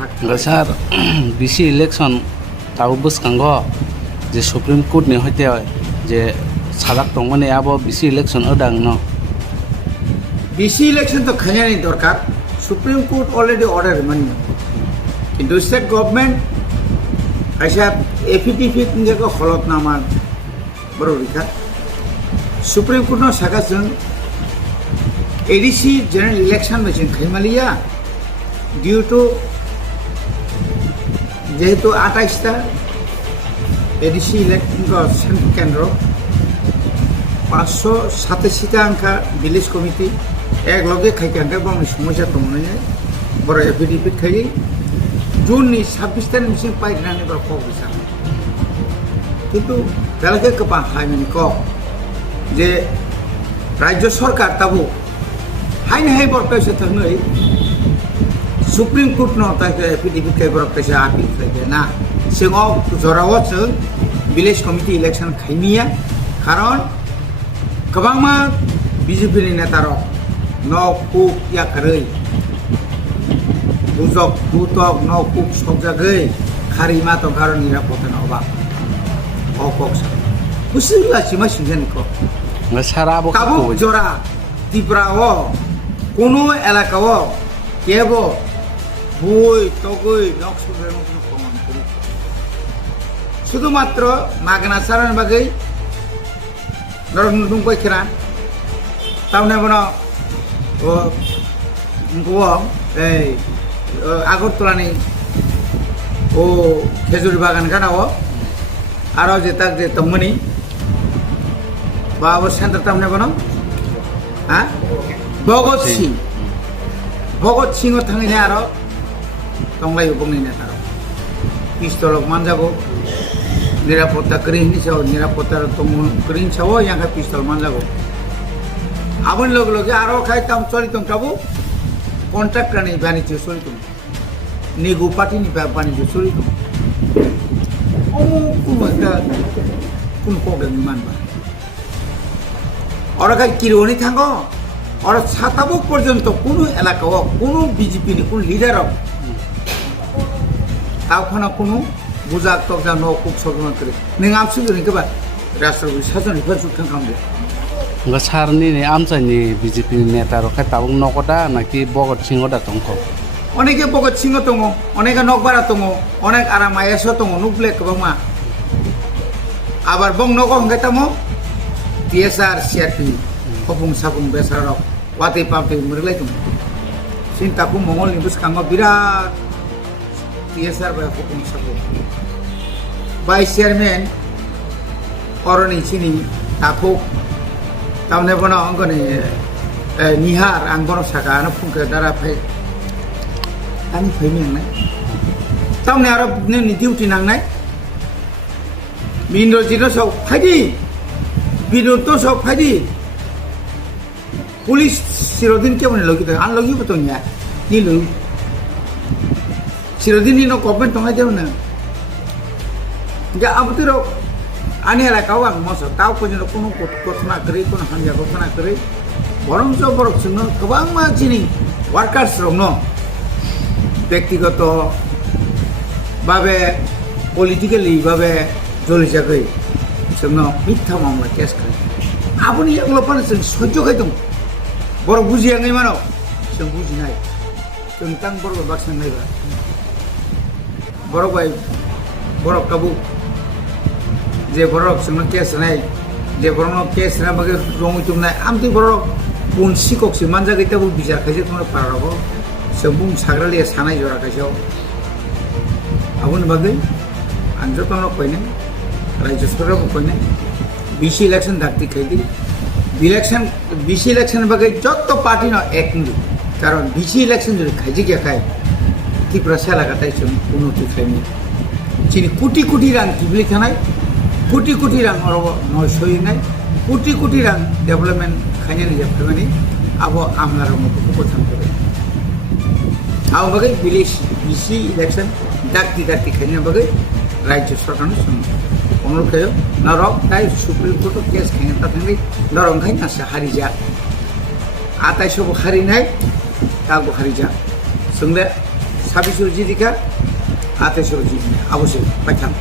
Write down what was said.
Gasar BC election tahu bus kanggo je Supreme Court ni hoite je sadak tongmane abo BC election odang no BC election to khanyani dorkar Supreme Court already order mani কিন্তু state government আইসা affidavit নিজেকে হলফনামা বড় রেখা supreme court সাকাজন ADC general election machine খাইমালিয়া due to যেহেতু 28টা এডিসি ইলেকশন কেন্দ্র 587টা আংখা ভিলেজ কমিটি একলগে খাইকাঙ্কা বড় সমস্যা দংনে বড় এফিডেভিট খাই জুননি 26 তারিখ মিশিং পাইনানি বড় কবিসা কিন্তু বেলাকে কপা হাইমানি ক যে রাজ্য সরকার তাবু হাইনে হাই বড় কাছে থাকনই সুপ্রিম কোর্ট ন তাকে এফিডেভিট খাই বড় কাছে আপিল খাইবে না সিংহ জরাও जों ভিলেজ কমিটি ইলেকশন খাইমিয়া কারণ গোबांमा বিজেপিनि নেতারক ন কুক ইয়াকারৈ বুজক বুতক ন কুক সবজাগৈ খারিমা তো কারণ নিরাপত্তা অভাব অকক বুঝলা সীমা সিংহানিক Gasar abo কাবু জোড়া ত্রিপুরাও কোনো এলাকাও কেব বই তগৈ নকশলের মতন প্রমাণ করি শুধুমাত্র মাগনা সারান বাগৈ নরম পাইখেরা তাহলে বনো এই আগরতলানি ও খেজুরি বাগান গানাও আরো যে তাক যে তমনি বাবা সেন্টার তামনে বনো হ্যাঁ ভগৎ সিং থাঙিনে আরো তংলাই বংনি তার পিস্তলক মানজাগো নিরাপত্তা করিনি চাও নিরাপত্তার করিন চাও ইয়াঙ্কা পিস্তল মানজাগো আবন লগে লগে আরো খাইতাম চলিতম তাবো কন্ট্রাক্টরনি বাণিজ্য চলিতম নিগু পার্টিনি বাণিজ্য চলিতম কোনো একটা কোন প্রবলেম মানবা ওরা খাই কিরোনি থাঙ্গো ওরা সাতাবুক পর্যন্ত কোনো এলাকাও কোনো বিজেপিনি কোনো লিডারও তাওখানা কোনো বুজাক তকজা ন কুক সগমান করে নों আমসুজনি কেবা রাষ্ট্রপতি শাসননিफ्राय जुगथां खालामदो Gasar ni amchani BJP neta rokai tabung nokota naki Bogot Singoda tongko অনেকে ভগৎ সিংহ দङ অনেকে নকবারা দङ অনেক আরাম আয়েস দङ নুবলে গোबांमा আবার বং নক হংগাইতামো টিএসআর সিআরপি খপুং সাপুং বেসারক ওয়াতে পাপে মরলাই দङ সিনতাকু মঙ্গল নিবুস কাঙ্গ বিরাট টিএসআর বাই খপুং সাপুং ভাইস চেয়ারম্যান অরণি চিনি তাকু তামনে বনা অঙ্গনে নিহার আং বন সাকা না ফুংকে দারা ফাই আমি ফাইমি নাংনাই তামনে আরো নি ডিউটি নাংনাই মিনরজিত সব ফাইদি বিনোদ তো সব ফাইদি পুলিশ চিরদিন কেমন লগি তো আন লগি তো নিয়া নি লই চিরদিন নি ন গভর্নমেন্ট তঙাই দেও না যে আবতির আনি এলাকাও আং মস তাও পর্যন্ত কোনো ঘটনা করে কোনো হামলা ঘটনা করে বরঞ্চ বরক जोंनो गोबां मानसिनि ওয়ার্কার্স রং ব্যক্তিগত ভাবে পলিটিক্যালি ভাবে জ্বলি যাগৈ जोंनो মিথ্যা মামলা কেস করে আপনি এগুলো পারে সহ্য খাইতো বড় বুঝিয়াঙै মানো जों বুঝিনাই जों তাং বড় বাক্সাং নাইবা বড় ভাই বড় কাবু যে বড় जोंनो কেস নাই যে বড় কেস না বাগে রং তুমনাই আমতি বড় কোন শিক্ষকসি মানজাগैताबो बिजार खायसे তোমরা পারাবো सबुं साग्रालिया सानाय जरा खायसे आबुन बागै आं जतन कइने रायजो सरकारबो कइने बीसी इलेक्शन दाक्ति खाइदि बीसी इलेक्शन बागै जत पार्टी न एक नु कारण बीसी इलेक्शन जरि खाइजि के खाय त्रिपुरा सेलागाताय जों उन्नति खाइनि चिनि कोटी कोटी रां टिबलि थानाय कोटी रां अरब नयसयनाय कोटी रां डेभलपमेन्ट खायनानि जाफायमानि आबो आमलार मखौ बोथां करे आव बागै विलेज बीसी इलेक्शन दाक्ति खायना बागै राज्य सरकारनो অনুরোধ খায় নরক তাই সুপ্রিম কোর্ট কেস খাইনা তাथांनि নরং खायना हारिजा आताय सब हारिनाय कागो हारिजा जोंले 26 জিদিকা 28 জিদি অবশ্যই পাইতাম